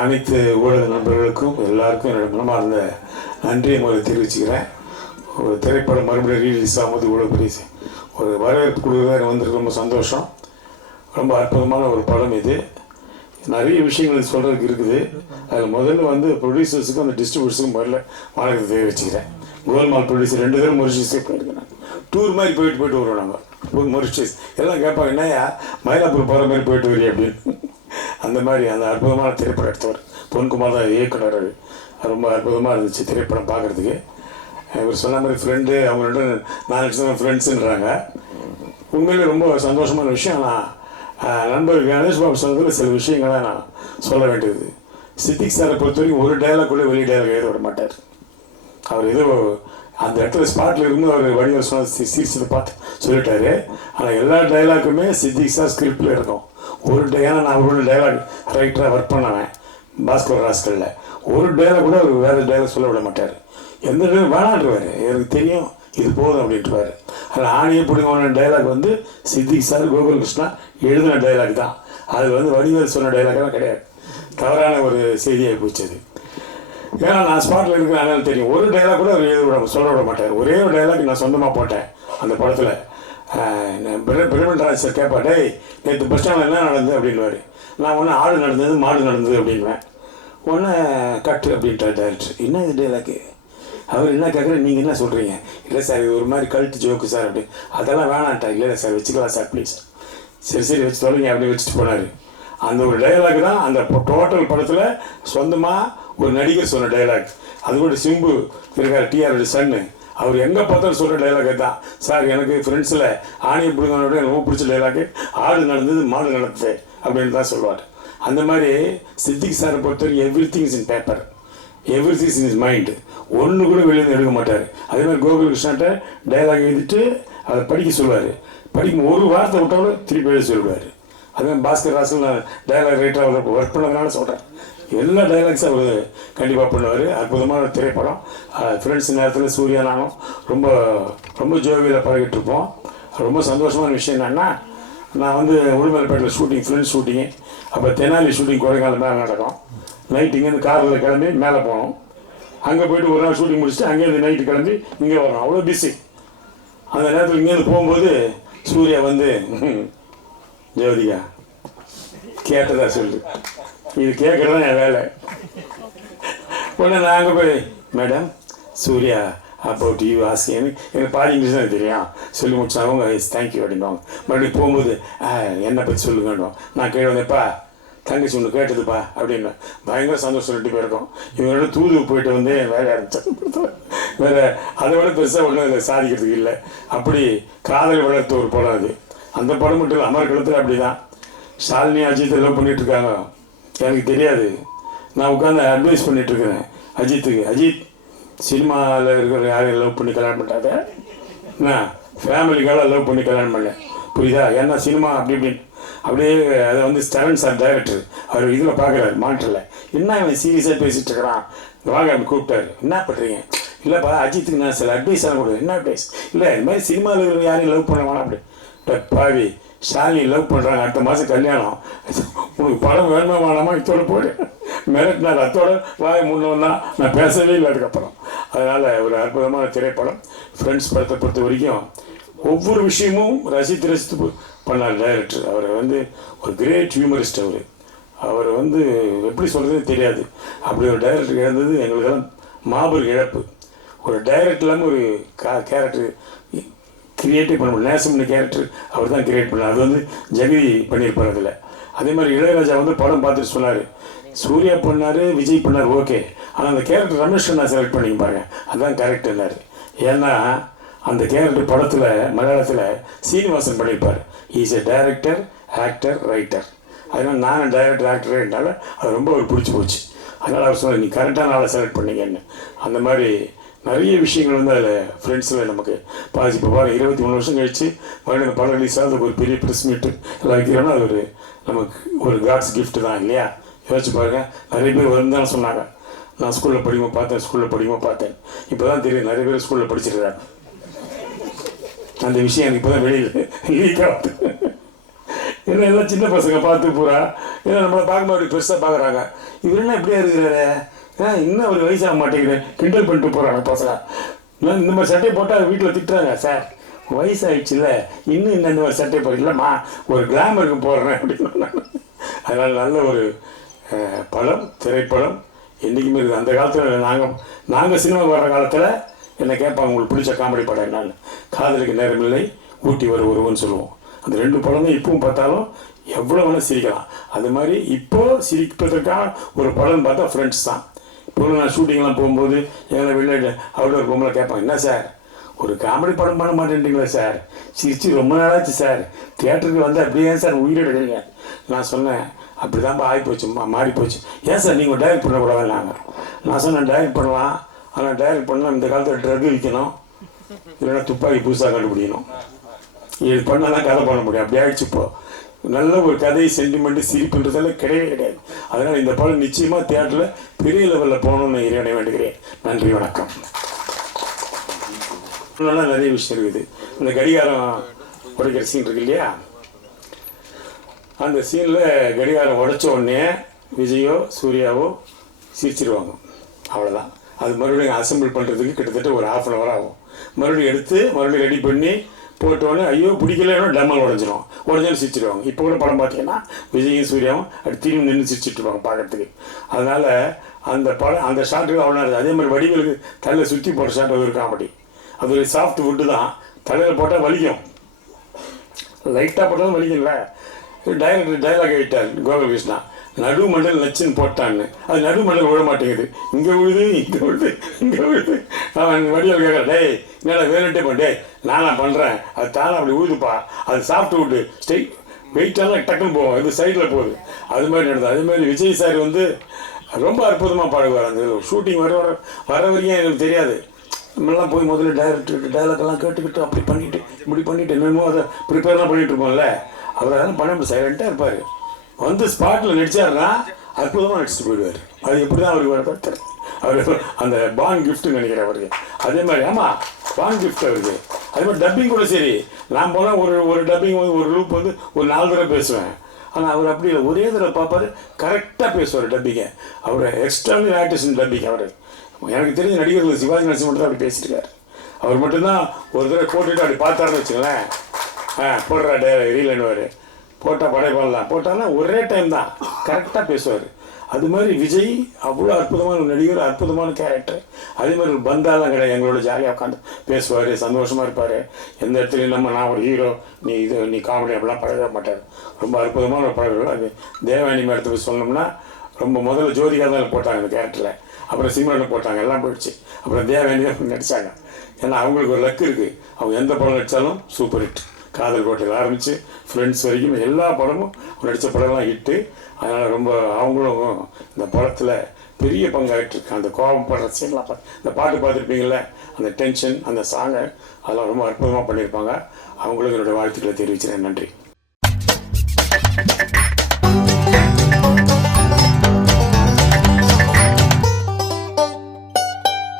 அனைத்து ஊடக நண்பர்களுக்கும் எல்லாருக்கும் என்னோட மனமார்ந்த நன்றியை முதல்ல தெரிவிச்சுக்கிறேன். ஒரு திரைப்படம் மறுபடியும் ரீலீஸ் ஆகும்போது இவ்வளோ பெரிய ஒரு வரவேற்பு குழுவாக வந்திருக்கு. ரொம்ப சந்தோஷம். ரொம்ப அற்புதமான ஒரு படம் இது. நிறைய விஷயங்கள் சொல்கிறதுக்கு இருக்குது. அதில் முதல்ல வந்து ப்ரொடியூசர்ஸுக்கும் அந்த டிஸ்ட்ரிபியூட்டர்ஸுக்கும் முதல்ல வணக்கத்தை தெரிவிச்சுக்கிறேன். கோல்மால் ப்ரொடியூசர் 2 பேரும் மொரிஷியஸே போயிருக்கிறேன். டூர் மாதிரி போயிட்டு வருவோம் நாங்கள். மொரிஷியஸ் எல்லாம் கேட்பாங்க, என்னையா மயிலாப்பூர் போகிற மாதிரி போயிட்டு வரீ அப்படின்னு. அந்த மாதிரி அந்த அற்புதமான திரைப்படம் எடுத்தவர் பொன்குமார் தான் இயக்குனர். ரொம்ப அற்புதமாக இருந்துச்சு திரைப்படம் பார்க்குறதுக்கு. இவர் சொன்ன மாதிரி ஃப்ரெண்டு, அவங்க 4 ஃப்ரெண்ட்ஸுன்றாங்க. உண்மையிலே ரொம்ப சந்தோஷமான விஷயம். நான் நண்பர் கணேஷ் பாபு சொன்னதில் சில விஷயங்களை நான் சொல்ல வேண்டியது. சித்திக் சாரை பொறுத்த வரைக்கும் ஒரு டைலாக் கூட வெளியே டைலாக் எழுத விட மாட்டார். அவர் ஏதோ அந்த இடத்துல ஸ்பாட்டில் இருந்து அவர் வடிவம் சொன்ன சீர்ச்சதை பார்த்து சொல்லிட்டாரு. ஆனால் எல்லா டைலாக்குமே சித்திக் சார் ஸ்கிரிப்டில் இருக்கும். ஏன்னா நான் ஒரு டைலாக் ரைட்டராக ஒர்க் பண்ணவேன் பாஸ்கர் ராஸ்கலில். ஒரு டைலாக் கூட அவர் வேறு டைலாக் சொல்ல விட மாட்டார். எந்த டைலாக் வேணான்றவார், எனக்கு தெரியும் இது போதும் அப்படின்ட்டுவார். அதில் ஆணியை பிடிங்கமான டைலாக் வந்து சித்திக் சார் கோகுல் கிருஷ்ணா எழுதின டைலாக் தான். அது வந்து வடிவேல் சொன்ன டைலாக்லாம் கிடையாது. தவறான ஒரு செய்தியாக போச்சது. ஏன்னா நான் ஸ்பாட்டில் இருக்கிறேன், அதனால தெரியும். ஒரு டைலாக் கூட அவர் சொல்ல விட மாட்டார். ஒரே ஒரு டைலாக் நான் சொந்தமாக போட்டேன் அந்த படத்தில். பிரமன்ராஜ் சார் கேட்பா, டேய் நேற்று பஸ் ஸ்டாண்டில் என்ன நடந்தது அப்படின்வார். நான் ஒன்று ஆடு நடந்தது மாடு நடந்தது அப்படின்வேன். ஒன்று கட்டு அப்படின்ட்டார் டைரக்டர். என்ன இது டைலாக்கு? அவர் என்ன கேட்குற, நீங்கள் என்ன சொல்கிறீங்க? இல்லை சார் இது ஒரு மாதிரி கழுத்து ஜோக்கு சார் அப்படி. அதெல்லாம் வேணான்ட்டா. இல்லை சார் வச்சுக்கலாம் சார் ப்ளீஸ். சரி வச்சு தொலைங்க அப்படி வச்சுட்டு போனார். அந்த ஒரு டைலாக் தான் அந்த டோட்டல் படத்தில் சொந்தமாக ஒரு நடிகர் சொன்ன டைலாக். அது கூட சிம்பு இருக்கார், டிஆரோட சன்னு, அவர் எங்கே பார்த்தாலும் சொல்கிற டைலாக் தான். சார் எனக்கு ஃப்ரெண்ட்ஸில் ஆணியை பிடிங்கனோட எனக்கு ரொம்ப பிடிச்ச டைலாக்கு ஆடு நடந்தது மாடு நடந்தது அப்படின்னு தான் சொல்லுவார். அந்த மாதிரி சித்திக் சாரை பொறுத்தவரைக்கும் every things in paper, every things in is mind. ஒன்று கூட வெளியே எடுக்க மாட்டார். அதே மாதிரி கோகுல் கிருஷ்ணாட்ட டைலாக் எழுதிட்டு அதை படிக்க சொல்லுவார். படிக்கும் ஒரு வார்த்தை விட்டாலும் திருப்பி எழுதி சொல்லுவார். அதே பாஸ்கர் ராசல் நான் டைலாக் ரைட்டராக ஒர்க் பண்ணதுனால சொல்கிறேன். எல்லா டைலாக்ஸும் அவர் கண்டிப்பாக பண்ணுவார். அற்புதமான திரைப்படம். ஃப்ரெண்ட்ஸ் நேரத்தில் சூர்யா நானும் ரொம்ப ரொம்ப ஜோவியில் பழகிட்டுருப்போம். ரொம்ப சந்தோஷமான விஷயம் என்னென்னா, நான் வந்து உடுமலைப்பேட்டில் ஷூட்டிங், ஃப்ரெண்ட்ஸ் ஷூட்டிங்கு, அப்போ தெனாலி ஷூட்டிங் கொடைக்கானல் மேலே நடக்கும். நைட்டு இங்கேருந்து காரில் கிளம்பி மேலே போனோம். அங்கே போய்ட்டு ஒரு நாள் ஷூட்டிங் முடிச்சுட்டு அங்கேருந்து நைட்டு கிளம்பி இங்கே வரோம். அவ்வளோ பிஸி. அந்த நேரத்தில் இங்கேருந்து போகும்போது சூர்யா வந்து, ஜோதிகா கேட்டதா சொல்லு, இது கேட்குறது தான் என் வேலை. உடனே நாங்கள் போய், madam Surya about you asking, எனக்கு பாதி இங்கிலீஷ் தான் தெரியும் சொல்லி முடிச்சாங்க. தேங்க்யூ அப்படின்வாங்க. மறுபடியும் போகும்போது என்னை பற்றி சொல்லுங்கன்னுவோம். நான் கீழே வந்தேப்பா தங்கச்சி ஒன்று கேட்டதுப்பா அப்படின்னு பயங்கர சந்தோஷம் 2 பேருக்கும். இவங்களோட தூதுக்கு போயிட்டு வந்து என் வேலையை ஆரம்பிச்சு வேறு அதை விட பெருசாக ஒன்றும் அதில் சாதிக்கிறதுக்கு இல்லை. அப்படி காதல் வளர்த்த ஒரு படம் அது. அந்த படம் மட்டும் இல்லை, அமர்கலத்தில் அப்படி தான் ஷாலினி அஜித் எல்லாம் பண்ணிகிட்ருக்காங்க. எனக்கு தெரியாது. நான் உட்காந்து அட்வைஸ் பண்ணிகிட்ருக்கிறேன் அஜித்துக்கு. அஜித் சினிமாவில் இருக்கிற யாரையும் லவ் பண்ணி கல்யாணம் பண்ணாத, நான் ஃபேமிலிக்காக லவ் பண்ணி கல்யாணம் பண்ணேன், புரியுதா? ஏன்னா சினிமா அப்படி இப்படின்னு அப்படியே அதை வந்து ஸ்டரன் சார் டைரக்டர் அவர் இதில் பார்க்குறாரு மானிட்டரில். என்ன அவன் சீரியஸாக பேசிகிட்டு இருக்கிறான், வாங்க அப்படி கூப்பிட்டாரு. என்ன பண்ணுறீங்க? இல்லைப்பா அஜித்துக்கு நான் சில அட்வைஸ் எல்லாம் கொடுக்குறேன். என்ன அட்வைஸ்? இல்லை இது மாதிரி சினிமாவில் இருக்கிற யாரையும் லவ் பண்ண வேணாம் அப்படி. பாவி ஷாலினி லவ் பண்ணுறாங்க, அடுத்த மாதம் கல்யாணம், உனக்கு படம் வேணுமா வேணாமா இதோட போடு மிரட்டினார். அத்தோட வாய் முன்னோன்னா நான் பேசவே இல்லை அதுக்கப்புறம். அதனால் ஒரு அற்புதமான திரைப்படம். ஃப்ரெண்ட்ஸ் படத்தை பொறுத்த வரைக்கும் ஒவ்வொரு விஷயமும் ரசித்து பண்ணார் டைரக்டர். அவர் வந்து ஒரு கிரேட் ஹியூமரிஸ்ட். அவர் வந்து எப்படி சொல்கிறதுன்னு தெரியாது. அப்படி ஒரு டைரக்டர் இழந்தது எங்களுக்கெல்லாம் மாபெரும் இழப்பு. ஒரு டைரக்டர் இல்லாமல் ஒரு கேரக்டர் கிரியேட்டே பண்ண முடியும். நேசம்னு கேரக்டர் அவர் தான் கிரியேட் பண்ணார். அது வந்து ஜெகதி பண்ணியிருப்பார் அதில். அதே மாதிரி இளையராஜா வந்து படம் பார்த்துட்டு சொன்னார், சூர்யா பண்ணார், விஜய் பண்ணார், ஓகே, ஆனால் அந்த கேரக்டர் ரமேஷ் கண்ணா செலக்ட் பண்ணிங்க பாருங்க, அதுதான் கரெக்டுன்னாரு. ஏன்னா அந்த கேரக்டர் படத்தில் மலையாளத்தில் சீனிவாசன் பண்ணியிருப்பார். Is a director, actor, writer. அதனால் நானும் டைரக்டர் ஆக்டர்னால அது ரொம்ப அவர் பிடிச்சி போச்சு. அதனால் அவர் சொன்னார், நீ கரெக்டான ஆளை செலக்ட் பண்ணிங்கன்னு. அந்த மாதிரி நிறைய விஷயங்கள் வந்து அதில் ஃப்ரெண்ட்ஸில் நமக்கு பாதி. இப்போ பாருங்கள் 23 வருஷம் கழிச்சு மறுபடியும் படம் ரிலீஸ் ஆகுது, ஒரு பெரிய ப்ரெஸ் மீட்டு எல்லாம் வைக்கிறோன்னா அது ஒரு நமக்கு ஒரு காட்ஸ் கிஃப்ட் தான் இல்லையா? யோசிச்சு பாருங்கள். நிறைய பேர் வருந்தான்னு சொன்னாங்க. நான் ஸ்கூலில் படிக்கும்போது பார்த்தேன். இப்போ தான் தெரியும் நிறைய பேர் ஸ்கூலில் படிச்சிருக்காங்க. அந்த விஷயம் எனக்கு இப்போ தான் வெளியில் லீக் ஆகுது. ஏன்னா எல்லாம் சின்ன பசங்க பார்த்து பூரா ஏன்னா நம்மளை பார்க்கும்போது அப்படி பெருசாக பார்க்குறாங்க. இவர் என்ன இப்படியா இருக்கிறாரு, இன்னும் அவர் வயசாக மாட்டேங்கிறேன் கிண்டல் பண்ணிட்டு போகிறாங்க பசங்க. இந்த மாதிரி சட்டையை போட்டால் வீட்டில் திட்டுறாங்க, சார் வயசாகிடுச்சுல இன்னும் இந்த மாதிரி சட்டையை போடலாமா, ஒரு கிளாமருக்கு போடுறேன் அப்படின்னு. அதனால் நல்ல ஒரு படம், திரைப்படம் என்றைக்குமே இருக்குது. அந்த காலத்தில் நாங்கள் சினிமா வர்ற காலத்தில் என்னை கேட்பாங்க, உங்களுக்கு பிடிச்ச காமெடி படம் என்னன்னு. காதலுக்கு நேரமில்லை, ஊட்டி ஒருவன்னு சொல்லுவோம். அந்த 2 படமும் இப்பவும் பார்த்தாலும் எவ்வளோ வேணால் சிரிக்கலாம். அது மாதிரி இப்போது சிரிப்பதற்கான ஒரு படம்னு பார்த்தா ஃப்ரெண்ட்ஸ் தான். இப்போ நான் ஷூட்டிங்லாம் போகும்போது எங்களை வெளியே அவுட்டோர் போகும்போது கேட்பாங்க, என்ன சார் ஒரு காமெடி படம் பண்ண மாட்டேன்றீங்களா சார், சிரிச்சு ரொம்ப நாளாச்சு சார், தியேட்டருக்கு வந்து அப்படியே சார் உயிரை எடுக்கிறீங்க. நான் சொன்னேன், அப்படி தான் ஆகிப்போச்சு, மாறி போச்சு. ஏன் சார் நீங்கள் டைரக்ட் பண்ணக்கூடாதுன்னாங்க. நான் சொன்னேன், டைரக்ட் பண்ணலாம், ஆனால் டைரக்ட் பண்ணால் இந்த காலத்தில் ட்ரக் விற்கணும், இல்லைன்னா துப்பாக்கி புதுசாக கண்டுபிடிக்கணும், இது பண்ணால் தான் கதை பண்ண முடியும். அப்படி ஆகிடுச்சு. இப்போ நல்ல ஒரு கதை சென்டிமெண்ட்டு சிரிப்புன்றதெல்லாம் கிடையவே கிடையாது. அதனால் இந்த படம் நிச்சயமாக தியேட்டரில் பெரிய லெவலில் போகணும்னு இறைவனை வேண்டுகிறேன். நன்றி, வணக்கம். நல்லா நிறைய விஷயம் இருக்குது. இந்த கடிகாரம் உடைக்கிற சீன் இருக்கு இல்லையா, அந்த சீனில் கடிகாரம் உடைச்ச உடனே விஜயோ சூர்யாவோ சிரிச்சிருவாங்க, அவ்வளோதான். அது மறுபடியும் அசம்பிள் பண்ணுறதுக்கு கிட்டத்தட்ட ஒரு 1/2 hour ஆகும். மறுபடியும் எடுத்து மறுபடியும் ரெடி பண்ணி போட்டோன்னே ஐயோ பிடிக்கலன்னா டம்மல் உடஞ்சாலும் சிரிச்சிடுவாங்க. இப்போ கூட படம் பார்த்தீங்கன்னா விஜயும் சூர்யாவும் அப்படி திரும்பி நின்று சிரிச்சிட்ருப்பாங்க பார்க்குறதுக்கு. அதனால் அந்த படம் அந்த ஷாட்டுக்கு அவ்வளோ இருக்குது. அதே மாதிரி வடிகளுக்கு தலையில் சுற்றி போட்ட ஷாட் அது ஒரு காமெடி. அது ஒரு சாஃப்ட் ஃபுட்டு தான், தலையில் போட்டால் வலிக்கும், லைட்டாக போட்டாலும் வலிக்கும்ல. டைலாக் எழுதிட்டார் கோகுலகிருஷ்ணா, நடு மண்டல் நச்சுன்னு போட்டான்னு. அது நடு மண்டல் விழ மாட்டேங்குது, இங்கே விழுது இங்கே விழுது இங்கே விழுது. அவன் வடிவில் கேட்குறேன், டேய் என்னடா வேணுன்ட்டே பண்ண, டே நானா பண்ணுறேன், அது தானே அப்படி விழுதுப்பா, அது சாப்பிட்டு விட்டு ஸ்ட்ரெயிட் வெயிட்டெல்லாம் டக்குன்னு போவோம், இது சைடில் போகுது. அது மாதிரி நடந்தது. அதேமாதிரி விஜய் சார் வந்து ரொம்ப அற்புதமாக பாடுவார். அந்த ஷூட்டிங் வர வரைக்கும் எனக்கு தெரியாது. நம்மளாம் போய் முதல்ல டைலாக்கெல்லாம் கேட்டுக்கிட்டு அப்படி பண்ணிவிட்டு இப்படி பண்ணிவிட்டு என்னமோ அதை ப்ரிப்பேர்லாம் பண்ணிகிட்டு இருப்போம்ல, அவர் அதெல்லாம் பண்ண சைலண்ட்டாக இருப்பார். வந்து ஸ்பாட்டில் நடித்தாருன்னா அற்புதமாக நடிச்சுட்டு போயிடுவார். அது எப்படி தான் அவருக்கு வர அவர் அந்த பான் கிஃப்ட்டுன்னு நினைக்கிறேன் அவருக்கு. அதே மாதிரி ஆமாம் பான் கிஃப்ட் அவருக்கு. அதே மாதிரி டப்பிங் கூட சரி, நான் போனால் ஒரு டப்பிங் வந்து ஒரு லூப் வந்து ஒரு 4 தடவை பேசுவேன். ஆனால் அவர் அப்படி இல்லை, ஒரே தடவை பார்ப்பார், கரெக்டாக பேசுவார் டப்பிங்கை. அவர் எக்ஸ்ட்ரானரி ஆர்டிஸ்ட் டப்பிங். அவர் எனக்கு தெரிஞ்ச நடிகர்கள் சிவாஜி நரசிம்மன் மட்டும் தான் அப்படி பேசியிருக்காரு. அவர் மட்டும்தான் ஒரு தடவை போட்டுட்டு அப்படி பார்த்தாருன்னு வச்சுங்களேன், போடுறா ரீலன்னுவார், போட்டால் படைப்பாடலாம் போட்டான்னா ஒரே டைம் தான் கரெக்டாக பேசுவார். அது மாதிரி விஜய் அவ்வளோ அற்புதமான ஒரு நடிகர், அற்புதமான கேரக்டர். அதே மாதிரி ஒரு பந்தாலாம் கிடையாது, எங்களோட ஜாலியாக உட்காந்து பேசுவார், சந்தோஷமாக இருப்பார். எந்த இடத்துலையும் நான் ஒரு ஹீரோ, நீ காமெடி அப்படிலாம் பழக மாட்டார். ரொம்ப அற்புதமான ஒரு பழகம். அது தேவயானி மேடத்தை போய் சொன்னோம்னா ரொம்ப முதல்ல ஜோதிகா தான் போட்டாங்க அந்த கேரக்டரில், அப்புறம் சிம்ரனை போட்டாங்க, எல்லாம் போயிடுச்சு. அப்புறம் தேவயானி தான் நடித்தாங்க. ஏன்னா அவங்களுக்கு ஒரு லக்கு இருக்குது, அவங்க எந்த படம் நடித்தாலும் சூப்பர் ஹிட். காதல் கோட்டையில் ஆரம்பித்து ஃப்ரெண்ட்ஸ் வரைக்கும் எல்லா படமும் நடித்த படம்லாம் ஹிட்டு. அதனால் ரொம்ப அவங்களும் இந்த படத்தில் பெரிய பங்காயிட்டிருக்கு. அந்த கோபம் படுற சீன்லாம் இந்த பாட்டு பார்த்துருப்பீங்கள, அந்த டென்ஷன், அந்த சாங்கை அதெல்லாம் ரொம்ப அற்புதமாக பண்ணியிருப்பாங்க. அவங்களுக்கு என்னுடைய வாழ்த்துக்களை தெரிவிக்கிறேன். நன்றி.